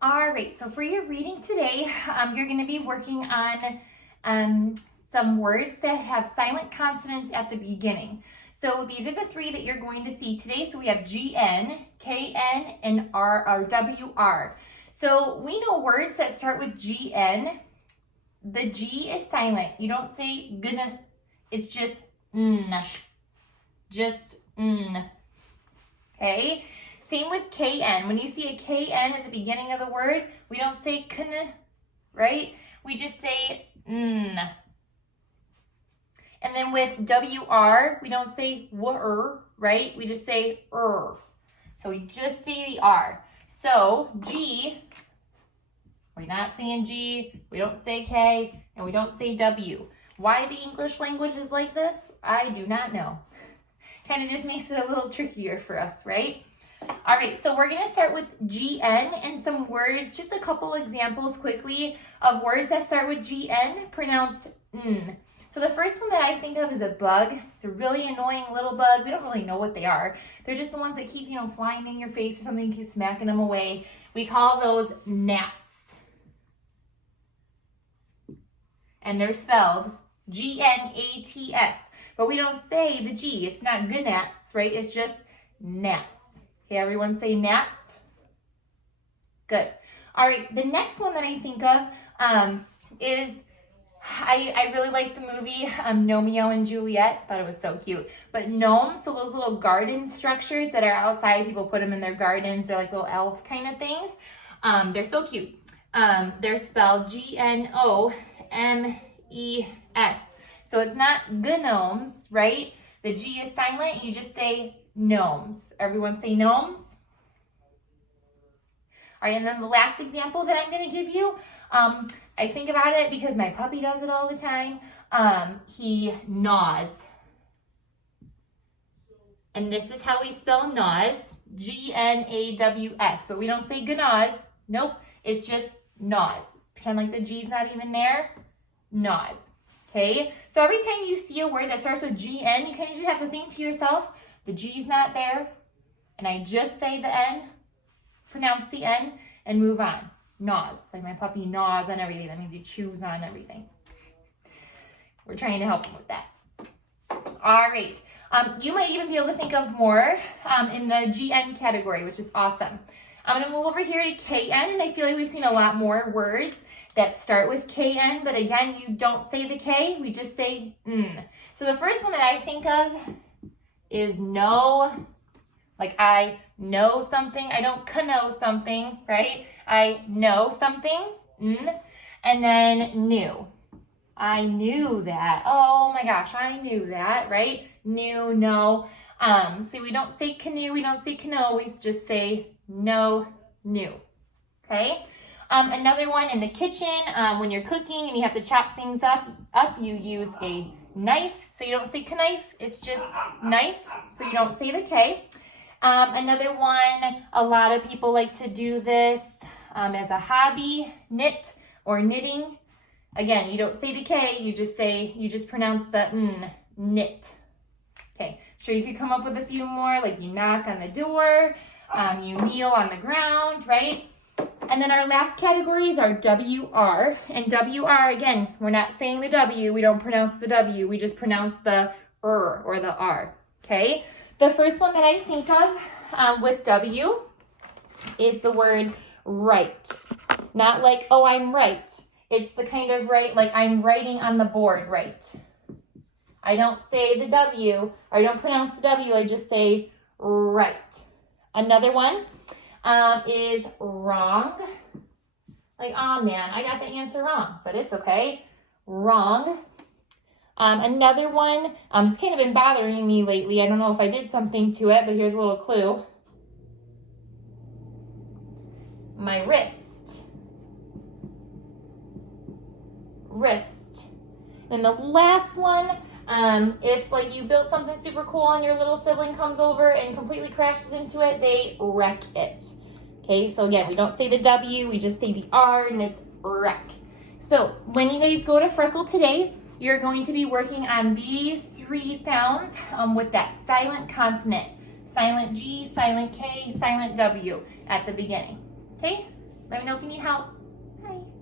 All right, so for your reading today, you're going to be working on some words that have silent consonants at the beginning. So these are the three that you're going to see today. So we have GN, KN, and R or WR. So we know words that start with GN. The G is silent. You don't say gonna. It's just n. Just n. Okay? Same with KN. When you see a KN at the beginning of the word, we don't say kn, right? We just say n. And then with WR, we don't say wr, right? We just say So we just say the R. So G, we're not saying G, we don't say K, and we don't say W. Why the English language is like this, I do not know. Kind of just makes it a little trickier for us, right? All right, so we're going to start with GN and some words, just a couple examples quickly of words that start with GN pronounced N. So the first one that I think of is a bug. It's a really annoying little bug. We don't really know what they are. They're just the ones that keep, flying in your face or something, keep smacking them away. We call those gnats. And they're spelled G-N-A-T-S. But we don't say the G. It's not gnats, right? It's just gnats. Okay, everyone say gnats? Good. All right, the next one that I think of is, I really like the movie Romeo and Juliet. Thought it was so cute. But gnomes, so those little garden structures that are outside, people put them in their gardens. They're like little elf kind of things. They're so cute. They're spelled G-N-O-M-E-S. So it's not gnomes, right? The G is silent. You just say gnomes. Everyone say gnomes. All right, and then the last example that I'm going to give you, I think about it because my puppy does it all the time. He gnaws. And this is how we spell gnaws, G-N-A-W-S. But we don't say gnaws. Nope, it's just gnaws. Pretend like the G's not even there. Gnaws. Okay, so every time you see a word that starts with G-N, you kind of just have to think to yourself, the G's not there, and I just say the N, pronounce the N, and move on. Gnaws, like my puppy gnaws on everything. That means he chews on everything. We're trying to help him with that. All right, you might even be able to think of more in the GN category, which is awesome. I'm gonna move over here to KN, and I feel like we've seen a lot more words that start with KN, but again, you don't say the K, we just say N. So the first one that I think of is know, like I know something. I don't know something, right? I know something, N, and then knew. I knew that. Oh my gosh, I knew that, right? Knew, know. So we don't say canoe, we don't say canoe, we just say know, knew, okay? Another one in the kitchen, when you're cooking and you have to chop things up, you use a knife. So you don't say knife, it's just knife. So you don't say the K. Another one, a lot of people like to do this as a hobby, knit or knitting. Again, you don't say the K, you just pronounce the N, knit. Okay, sure you could come up with a few more, like you knock on the door, you kneel on the ground, right? And then our last categories are WR. And WR, again, we're not saying the W. We don't pronounce the W. We just pronounce the or the R. Okay? The first one that I think of with W is the word write. Not like, oh, I'm right. It's the kind of write, like I'm writing on the board, right? I don't say the W, or I don't pronounce the W. I just say right. Another one is wrong. Like, oh man, I got the answer wrong, but it's okay. Wrong. Another one, it's kind of been bothering me lately. I don't know if I did something to it, but here's a little clue. My wrist. Wrist. And the last one, if like you built something super cool and your little sibling comes over and completely crashes into it, they wreck it. Okay, so again, we don't say the W, we just say the R, and it's wreck. So when you guys go to Freckle today, you're going to be working on these three sounds with that silent consonant. Silent G, silent K, silent W at the beginning. Okay? Let me know if you need help. Bye.